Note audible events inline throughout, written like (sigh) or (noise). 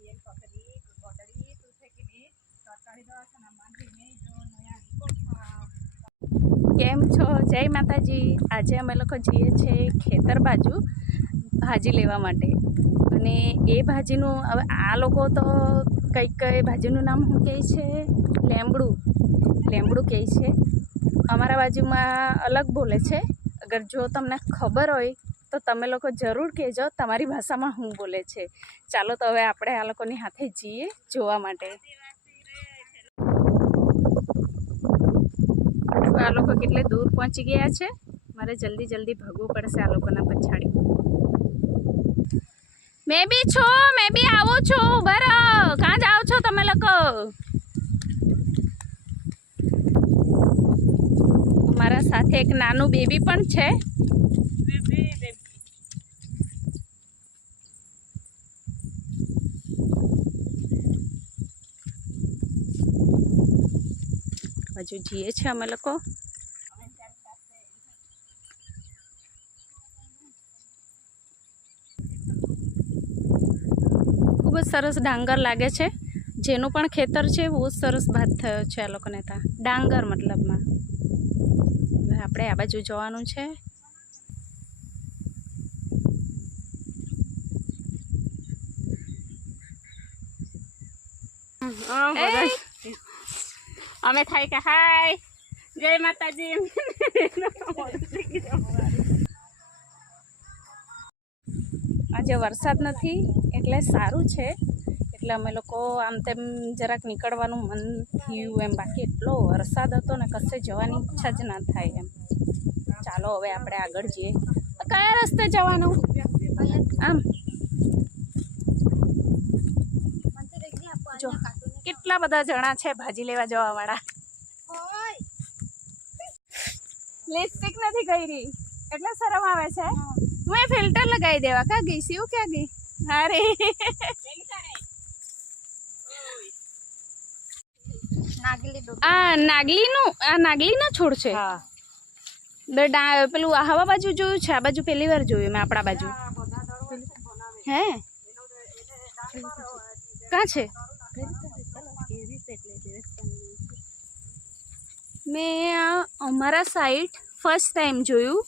দিয়ে তরকারি তরকারি তো থেকে তরকারি કેમ છો? જય માતાજી. આજે અમે લોકો જઈએ છીએ ખેતર બાજુ ભાજી લેવા માટે. અને એ ભાજીનું હવે આ લોકો તો કંઈક કઈ ભાજીનું નામ હું કહે છે? લેમડું લેમડું કહે છે. અમારા બાજુમાં અલગ બોલે છે. અગર જો તમને ખબર હોય તો તમે લોકો જરૂર કહેજો, તમારી ભાષામાં હું બોલે છે. ચાલો તો હવે આપણે આ લોકોની હાથે જઈએ જોવા માટે. આ લોકો કેટલે દૂર પહોંચી ગયા છે? મારે જલ્દી જલ્દી ભાગવું પડશે આ લોકોના પછાડી. મેં બી છો, મેં બી આવું છું બરો કાં જાઓ છો તમે લોકો? મારા સાથે એક નાનું બેબી પણ છે. હજુ જઈએ છે અમે લોકો. ખૂબ જ સરસ ડાંગર લાગે છે. જેનું પણ ખેતર છે બહુ જ સરસ ભાત થયો છે આ લોકોને ત્યાં. ડાંગર મતલબમાં. આપણે આ બાજુ જવાનું છે. એ, અમે થાય કે હાય. જય માતાજી. આજે વરસાદ નથી, એટલે સારું છે. એટલે અમે લોકો આમ તેમ જરાક નીકળવાનું મન થયું એમ. બાકી એટલો વરસાદ હતો ને, કશે જવાની ઈચ્છા જ ના થાય એમ. ચાલો, હવે આપણે આગળ જઈએ. કયા રસ્તે જવાનું? આમ. કેટલા બધા જણા છે ભાજી લેવા જવા વાળા લિપસ્ટિક નથી કરી. એટલે શરમ આવે છે? હું. ફિલ્ટર લગાવી દેવા કા ગઈ? સીવ ક્યાં ગઈ? અરે આ નાગલીનું આ નાગલીનો છોડ છે? પેલું હવા બાજુ જોયું છે? આ બાજુ પહેલી વાર જોયું મેં આપણા બાજુ. હે કાં છે? મેં આ અમારા સાઈડ ફર્સ્ટ ટાઈમ જોયું.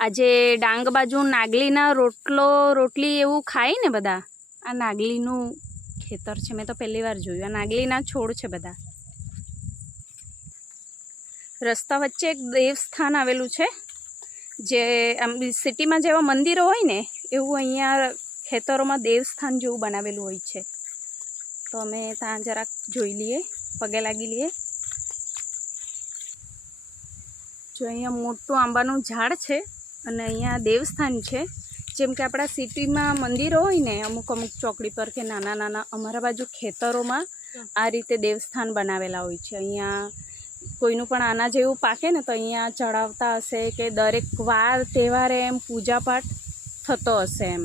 આજે ડાંગ બાજુ નાગલીના રોટલો, રોટલી એવું ખાય ને બધા? આ નાગલીનું ખેતર છે, મેં તો પહેલી વાર જોયું. આ નાગલીના છોડ છે બધા. રસ્તા વચ્ચે એક દેવસ્થાન આવેલું છે, જે આમ સિટીમાં જેવા મંદિરો હોય ને, એવું અહીંયા ખેતરોમાં દેવસ્થાન જેવું બનાવેલું હોય છે. તો અમે ત્યાં જરાક જોઈ લઈએ, પગે લાગી લઈએ. જો અહીંયા મોટું આંબાનું ઝાડ છે અને અહીંયા દેવસ્થાન છે. જેમ કે આપણા સિટીમાં મંદિરો હોય ને, અમુક અમુક ચોકડી પર કે નાના નાના, અમારા બાજુ ખેતરોમાં આ રીતે દેવસ્થાન બનાવેલા હોય છે. અહીંયા કોઈનું પણ આના જેવું પાકે ને, તો અહીંયા ચડાવતા હશે કે દરેક વાર, તહેવારે એમ પૂજાપાઠ થતો હશે એમ.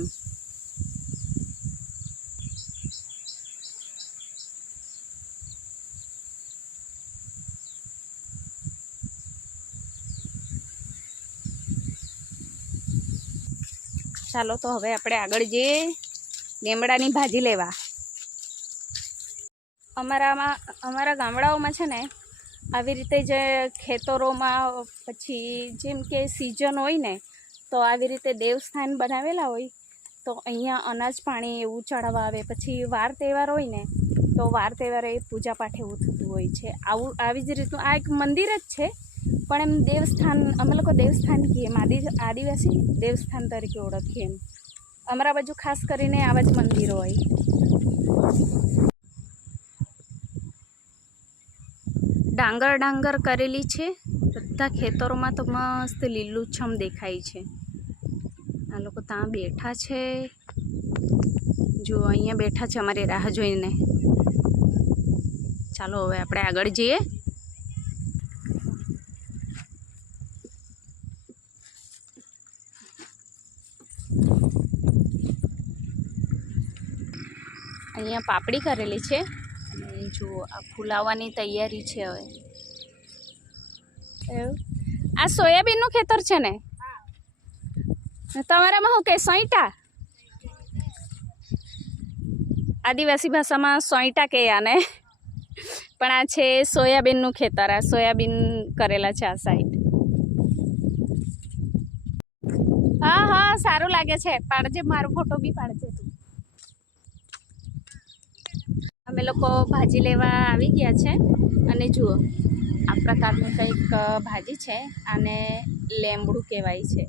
ચાલો તો હવે આપણે આગળ જઈએ લીમડાની ભાજી લેવા. અમારામાં, અમારા ગામડાઓમાં છે ને, આવી રીતે જે ખેતરોમાં પછી જેમ કે સિઝન હોય ને, તો આવી રીતે દેવસ્થાન બનાવેલા હોય, તો અહીંયા અનાજ પાણી એવું ચડાવવા આવે. પછી વાર તહેવાર હોય ને, તો વાર તહેવારે પૂજા પાઠ એવું થતું હોય છે. આવું, આવી જ રીતનું આ એક મંદિર જ છે. પણ એમ દેવસ્થાન, અમે લોકો દેવસ્થાન કહીએ એમ આદિ, આદિવાસી દેવસ્થાન તરીકે ઓળખીએ એમ. અમારા બાજુ ખાસ કરીને આવા જ મંદિરો હોય. ડાંગર ડાંગર કરેલી છે. બધા ખેતરોમાં તો મસ્ત લીલુંછમ દેખાય છે. આ લોકો ત્યાં બેઠા છે. જો અહીંયા બેઠા છે અમારી રાહ જોઈને. ચાલો હવે આપણે આગળ જઈએ. અહીંયા પાપડી કરેલી છે. અને જો આ ફૂલાવાની તૈયારી છે હવે. આ સોયાબીનનું ખેતર છે ને? તમારામાં શું કે સોઈટા આદિવાસી ભાષામાં સોઈટા કહે આને? પણ આ છે સોયાબીનનું ખેતર, આ સોયાબીન કરેલા છે આ સાઈડ હા હા, સારું લાગે છે. પાડજે, મારો ફોટો બી પાડજે તું. અમે લોકો ભાજી લેવા આવી ગયા છે. અને જુઓ, આ પ્રકારની કંઈક ભાજી છે અને લેમડું કહેવાય છે.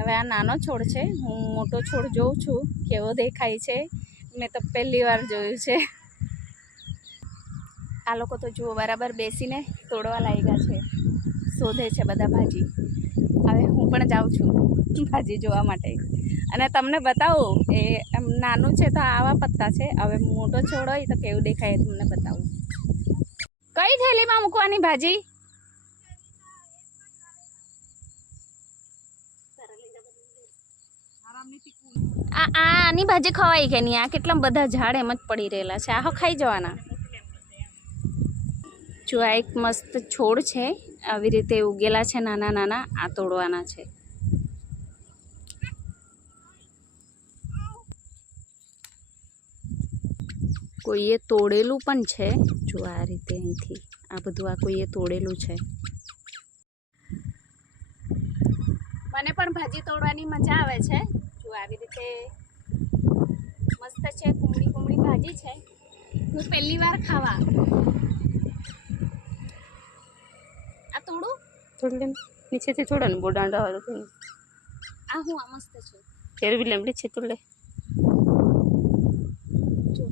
હવે આ નાનો છોડ છે. હું મોટો છોડ જોઉં છું. કેવો દેખાય છે? મેં તો પહેલી વાર જોયું છે. આ લોકો તો જુઓ, બરાબર બેસીને તોડવા લાગ્યા છે. શોધે છે બધા ભાજી. હવે હું પણ જાઉં છું (laughs) ભાજી જોવા માટે. અને તમને બતાવું, એ એમ નાનું છે તો આવા પત્તા છે. હવે મોટો છોડ હોય તો કેવું દેખાય તમને બતાવું. કઈ થેલીમાં મૂકવાની ભાજી? આ આની ભાજી ખવાય કે નહીં? આ કેટલા બધા ઝાડ એમ જ પડી રહેલા છે. આ ખાઈ જવાના. જો આ એક મસ્ત છોડ છે. આવી રીતે ઉગેલા છે નાના નાના, આ તોડવાના છે. કોઈએ તોડેલું પણ છે. જો આ રીતે અહીંથી આ બધું આ કોઈએ તોડેલું છે. મને પણ ભાજી તોડવાની મજા આવે છે. જો આવી રીતે મસ્ત છે કુમળી કુમળી ભાજી છે. હું પહેલી વાર ખાવા. આ તોડું. થોડી નીચેથી થોડા ને બોડાંડા વાળું. આ હું આ મસ્ત છે. ફેર લેમડી છે તું લે જો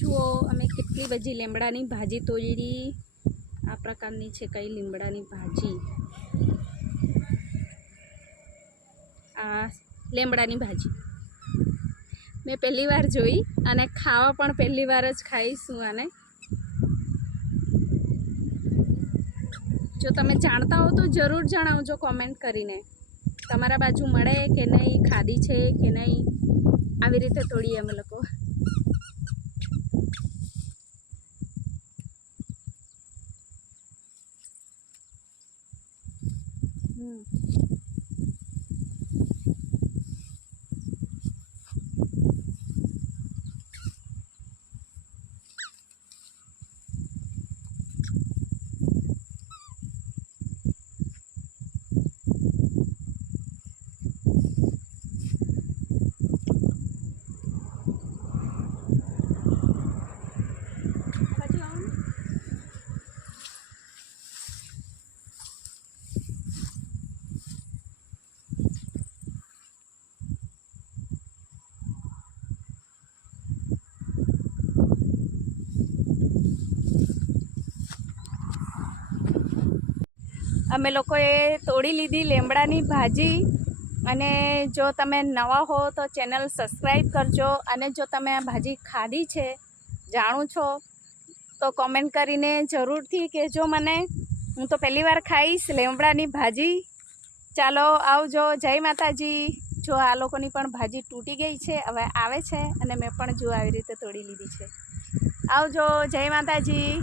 જુઓ કેટલી બધી લીમડાની ભાજી તોડી આ પ્રકારની છે કઈ લીમડાની ભાજી. આ લીમડાની ભાજી. મેં પહેલી વાર જોઈ અને ખાવા પણ પહેલી વાર જ ખાઈશું આને. જો તમે જાણતા હો તો જરૂર જણાવજો કોમેન્ટ કરીને. તમારા બાજુ મળે કે નહીં ખાધી છે કે નહીં? આવી રીતે તોડીએ અમે લોકો Mm-hmm. અમે લોકોએ તોડી લીધી લીમડાની ભાજી. અને જો તમે નવા હો તો ચેનલ સબસ્ક્રાઈબ કરજો. અને જો તમે આ ભાજી ખાધી છે, જાણું છો, તો કોમેન્ટ કરીને જરૂરથી કહેજો મને. હું તો પહેલી વાર ખાઈશ લીમડાની ભાજી. ચાલો આવજો. જય માતાજી. જો આ લોકોની પણ ભાજી તૂટી ગઈ છે, હવે આવે છે. અને મેં પણ જો આવી રીતે તોડી લીધી છે. આવજો. જય માતાજી.